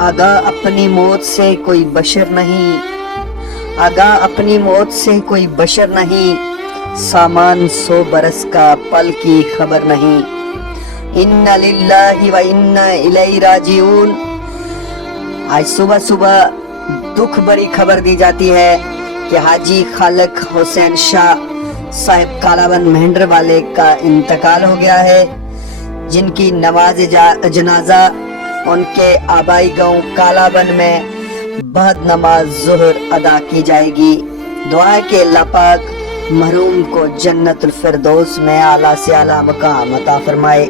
آگاہ اپنی موت سے کوئی بشر نہیں، آگاہ اپنی موت سے کوئی بشر نہیں، سامان 100 برس کا پل کی خبر نہیں۔ ان للہ و انا الیہ راجعون۔ آج صبح صبح دکھ بری خبر دی جاتی ہے کہ حاجی خالق حسین شاہ صاحب کالابند مہنڈر والے کا انتقال ہو گیا ہے، جن کی نماز جنازہ ان کے آبائی گاؤں کالابند میں بعد نماز ظہر ادا کی جائے گی۔ دعا ہے کہ اللہ پاک مرحوم کو جنت الفردوس میں اعلیٰ سے اعلیٰ مقام عطا فرمائے۔